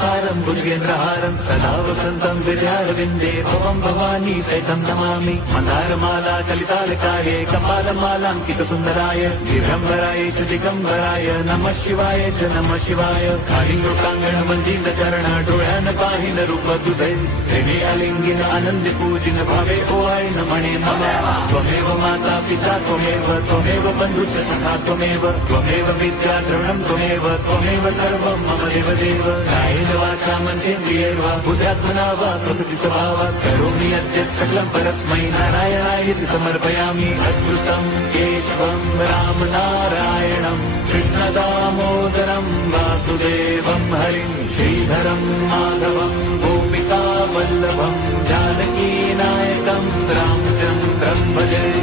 सारं भुजगेन्द्रहारं सदा वसन्तं विद्यारविन्दे भवं भवानी सहितं नमामि मन्दारमाला कलितालकाये कपालमालाङ्कितसुन्दराय दिगम्बराय च दिगम्बराय नमः शिवाय च नमः शिवाय कालिङ्गोटाङ्गण वन्दित चरण डोळ्यान पाहिन रूप तुझे प्रेमे अलिंगिन आनंद पूजिन भावे ओवाळीन म्हणे मम त्वमेव माता पिता त्वमेव बन्धुश्च सखा त्वमेव विद्या द्रविणं त्वमेव सर्वं मम देवदेव कायेन वाचा मनसेन्द्रियैर्वा बुद्ध्यात्मना वा प्रकृति स्वभावात् करोमि यद्यत् सकलं परस्मै नारायणायति समर्पयामि अच्युतं केशवं रामनारायणं कृष्णदामोदरं वासुदेवं हरिं श्रीधरं माधवं गोपिकावल्लभं जानकीनायकं रामचन्द्रं भजे।